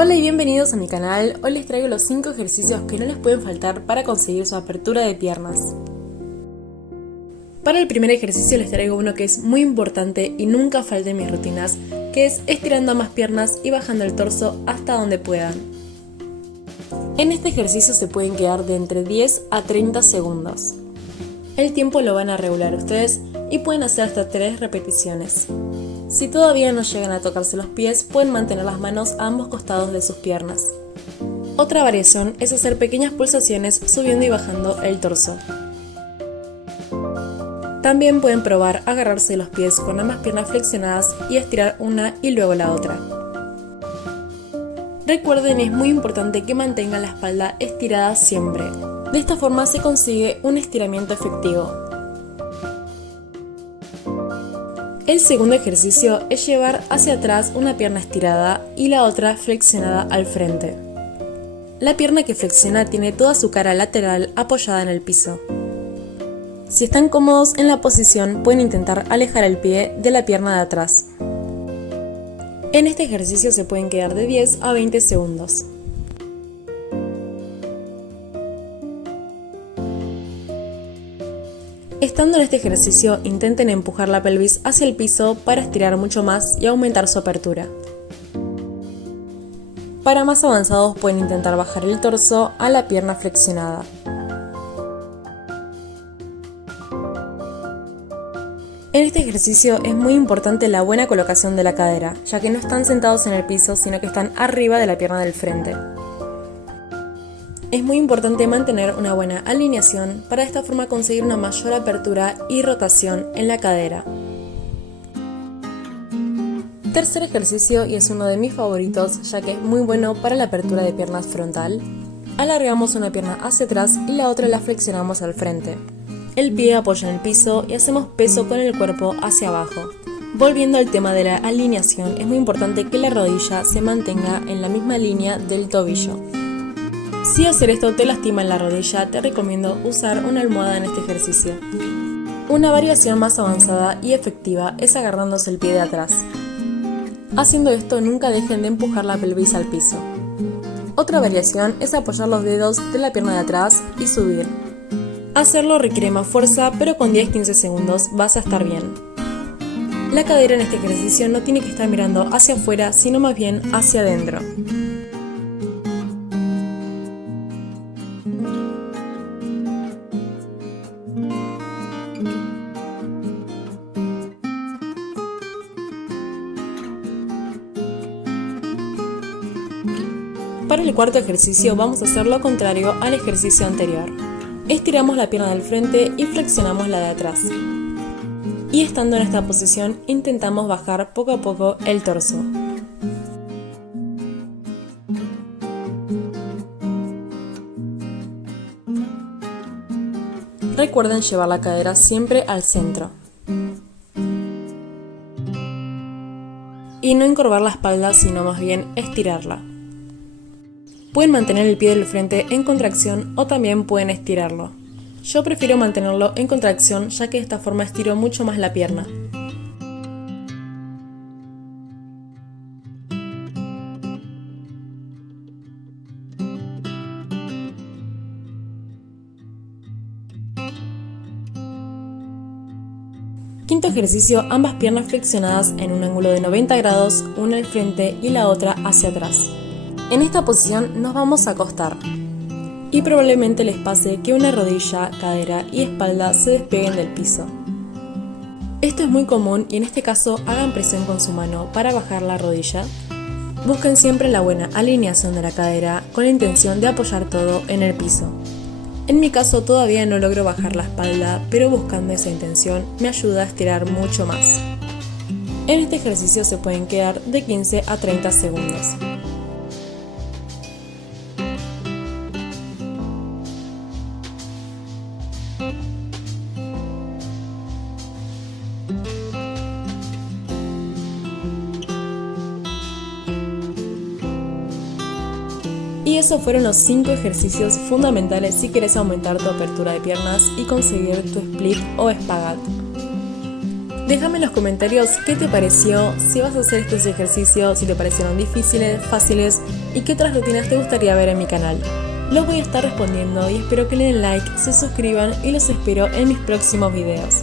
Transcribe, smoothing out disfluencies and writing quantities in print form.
Hola y bienvenidos a mi canal. Hoy les traigo los 5 ejercicios que no les pueden faltar para conseguir su apertura de piernas. Para el primer ejercicio les traigo uno que es muy importante y nunca falta en mis rutinas, que es estirando ambas piernas y bajando el torso hasta donde puedan. En este ejercicio se pueden quedar de entre 10 a 30 segundos. El tiempo lo van a regular ustedes y pueden hacer hasta 3 repeticiones. Si todavía no llegan a tocarse los pies, pueden mantener las manos a ambos costados de sus piernas. Otra variación es hacer pequeñas pulsaciones subiendo y bajando el torso. También pueden probar agarrarse de los pies con ambas piernas flexionadas y estirar una y luego la otra. Recuerden, es muy importante que mantengan la espalda estirada siempre. De esta forma se consigue un estiramiento efectivo. El segundo ejercicio es llevar hacia atrás una pierna estirada y la otra flexionada al frente. La pierna que flexiona tiene toda su cara lateral apoyada en el piso. Si están cómodos en la posición, pueden intentar alejar el pie de la pierna de atrás. En este ejercicio se pueden quedar de 10 a 20 segundos. Estando en este ejercicio, intenten empujar la pelvis hacia el piso para estirar mucho más y aumentar su apertura. Para más avanzados pueden intentar bajar el torso a la pierna flexionada. En este ejercicio es muy importante la buena colocación de la cadera, ya que no están sentados en el piso, sino que están arriba de la pierna del frente. Es muy importante mantener una buena alineación para de esta forma conseguir una mayor apertura y rotación en la cadera. Tercer ejercicio, y es uno de mis favoritos ya que es muy bueno para la apertura de piernas frontal. Alargamos una pierna hacia atrás y la otra la flexionamos al frente. El pie apoya en el piso y hacemos peso con el cuerpo hacia abajo. Volviendo al tema de la alineación, es muy importante que la rodilla se mantenga en la misma línea del tobillo. Si hacer esto te lastima en la rodilla, te recomiendo usar una almohada en este ejercicio. Una variación más avanzada y efectiva es agarrándose el pie de atrás. Haciendo esto, nunca dejen de empujar la pelvis al piso. Otra variación es apoyar los dedos de la pierna de atrás y subir. Hacerlo requiere más fuerza, pero con 10-15 segundos vas a estar bien. La cadera en este ejercicio no tiene que estar mirando hacia afuera, sino más bien hacia adentro. Para el cuarto ejercicio vamos a hacer lo contrario al ejercicio anterior. Estiramos la pierna del frente y flexionamos la de atrás. Y estando en esta posición intentamos bajar poco a poco el torso. Recuerden llevar la cadera siempre al centro. Y no encorvar la espalda, sino más bien estirarla. Pueden mantener el pie del frente en contracción o también pueden estirarlo. Yo prefiero mantenerlo en contracción, ya que de esta forma estiro mucho más la pierna. Quinto ejercicio, ambas piernas flexionadas en un ángulo de 90 grados, una al frente y la otra hacia atrás. En esta posición nos vamos a acostar y probablemente les pase que una rodilla, cadera y espalda se despeguen del piso. Esto es muy común y en este caso hagan presión con su mano para bajar la rodilla. Busquen siempre la buena alineación de la cadera con la intención de apoyar todo en el piso. En mi caso todavía no logro bajar la espalda, pero buscando esa intención me ayuda a estirar mucho más. En este ejercicio se pueden quedar de 15 a 30 segundos. Y esos fueron los 5 ejercicios fundamentales si quieres aumentar tu apertura de piernas y conseguir tu split o espagat. Déjame en los comentarios qué te pareció, si vas a hacer estos ejercicios, si te parecieron difíciles, fáciles y qué otras rutinas te gustaría ver en mi canal. Los voy a estar respondiendo y espero que le den like, se suscriban y los espero en mis próximos videos.